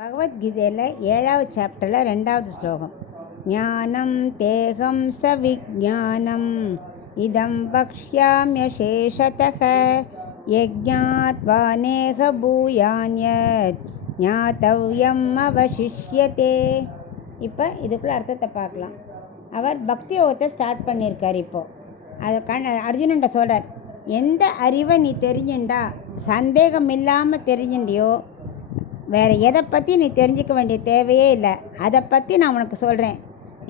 பகவத்கீதையில் 7வது சாப்டரில் 2வது ஸ்லோகம். ஞானம் தேகம் ச விஜானம் இதம் பக்ஷ்யாம்யசேஷதः யஜ்ஞாத்வா நேஹ பூயான்யத் ஞாதவ்யம் அவசிஷ்யதே. இப்போ இதுக்குள்ள அர்த்தத்தை பார்க்கலாம். அவர் பக்தி யோகத்தை ஸ்டார்ட் பண்ணியிருக்கார். இப்போது அதை அர்ஜுனன்ட்ட சொல்கிறார், எந்த அறிவை நீ தெரிஞ்சுண்டா, சந்தேகம் இல்லாமல் தெரிஞ்சுண்டியோ, வேறு எதை பற்றி நீ தெரிஞ்சிக்க வேண்டிய தேவையே இல்லை. அதை பற்றி நான் உனக்கு சொல்கிறேன்.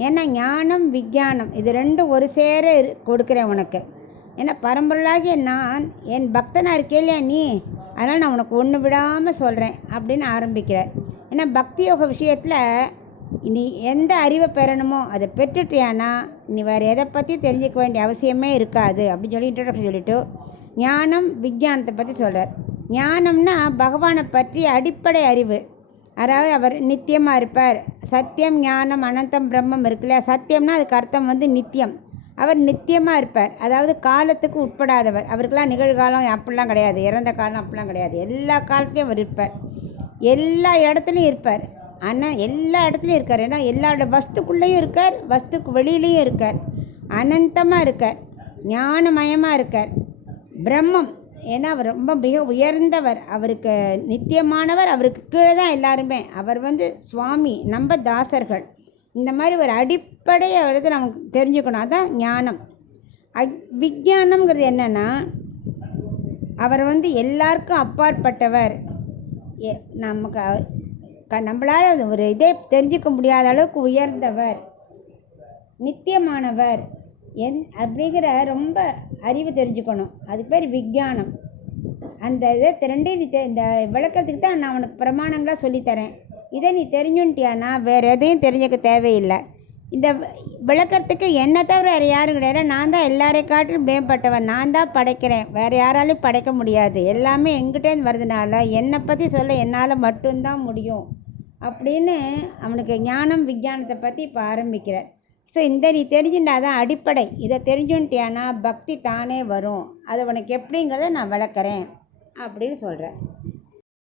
ஏன்னா ஞானம் விஞ்ஞானம் இது ரெண்டும் ஒரு சேர கொடுக்குறேன் உனக்கு. ஏன்னா பரம்பொருளாகிய நான் என் பக்தனாக இருக்கே இல்லையா நீ, அதனால் நான் உனக்கு ஒன்று விடாமல் சொல்கிறேன் அப்படின்னு ஆரம்பிக்கிறார். ஏன்னா பக்தி யோக விஷயத்தில் நீ எந்த அறிவை பெறணுமோ அதை பெற்றுட்டியானா நீ வேறு எதை பற்றி தெரிஞ்சிக்க வேண்டிய அவசியமே இருக்காது அப்படின்னு சொல்லி இன்ட்ரோடக்ஷன் சொல்லிவிட்டு ஞானம் விஞ்ஞானத்தை பற்றி சொல்கிறார். ஞானம்னா பகவானை பற்றி அடிப்படை அறிவு. அதாவது அவர் நித்தியமாக இருப்பார். சத்தியம் ஞானம் அனந்தம் பிரம்மம் இருக்குல்ல. சத்தியம்னா அதுக்கு அர்த்தம் நித்தியம். அவர் நித்தியமாக இருப்பார். அதாவது காலத்துக்கு உட்படாதவர். அவருக்கெல்லாம் நிகழ்காலம் அப்படிலாம் கிடையாது, இறந்த காலம் அப்படிலாம் கிடையாது. எல்லா காலத்துலேயும் அவர் இருப்பார், எல்லா இடத்துலையும் இருப்பார். ஆனால் எல்லா இடத்துலையும் இருக்கார். ஏன்னா எல்லாரோட வஸ்துக்குள்ளேயும் இருக்கார், வஸ்துக்கு வெளியிலையும் இருக்கார். அனந்தமாக இருக்கார், ஞானமயமாக இருக்கார். பிரம்மம் ஏன்னா அவர் ரொம்ப மிக உயர்ந்தவர், அவருக்கு நித்தியமானவர், அவருக்கு கீழே தான் எல்லாருமே. அவர் சுவாமி, நம்ம தாசர்கள். இந்த மாதிரி ஒரு அடிப்படையை நமக்கு தெரிஞ்சுக்கணும். அதான் ஞானம். விஞ்ஞானம்ங்கிறது என்னென்னா, அவர் எல்லாருக்கும் அப்பாற்பட்டவர். நம்மளால் ஒரு இதே தெரிஞ்சிக்க முடியாத அளவுக்கு உயர்ந்தவர், நித்தியமானவர் அப்படிங்கிற ரொம்ப அறிவு தெரிஞ்சுக்கணும். அதுக்கு பேர் விஞ்ஞானம். அந்த இதை ரெண்டையும் இந்த விளக்கத்துக்கு தான் நான் உனக்கு பிரமாணங்களாக சொல்லித்தரேன். இதை நீ தெரிஞ்சுன்ட்டியானா வேறு எதையும் தெரிஞ்சுக்க தேவையில்லை. இந்த விளக்கத்துக்கு என்னை தவிர வேறு யாரும் கிடையாது. நான் தான் எல்லாரை காட்டிலும் மேம்பட்டவன். நான் தான் படைக்கிறேன், வேறு யாராலையும் படைக்க முடியாது. எல்லாமே எங்கிட்டேருந்து வருதுனால என்னை பற்றி சொல்ல என்னால் மட்டும்தான் முடியும் அப்படின்னு அவனுக்கு ஞானம் விஞ்ஞானத்தை பற்றி இப்போ ஆரம்பிக்கிறார். ஸோ இந்த நீ தெரிஞ்சுட்டாதான் அடிப்படை. இதை தெரிஞ்சுன்ட்டியானா பக்தி தானே வரும். அது உனக்கு எப்படிங்கிறத நான் விளக்குறேன் அப்படின்னு சொல்கிறேன்.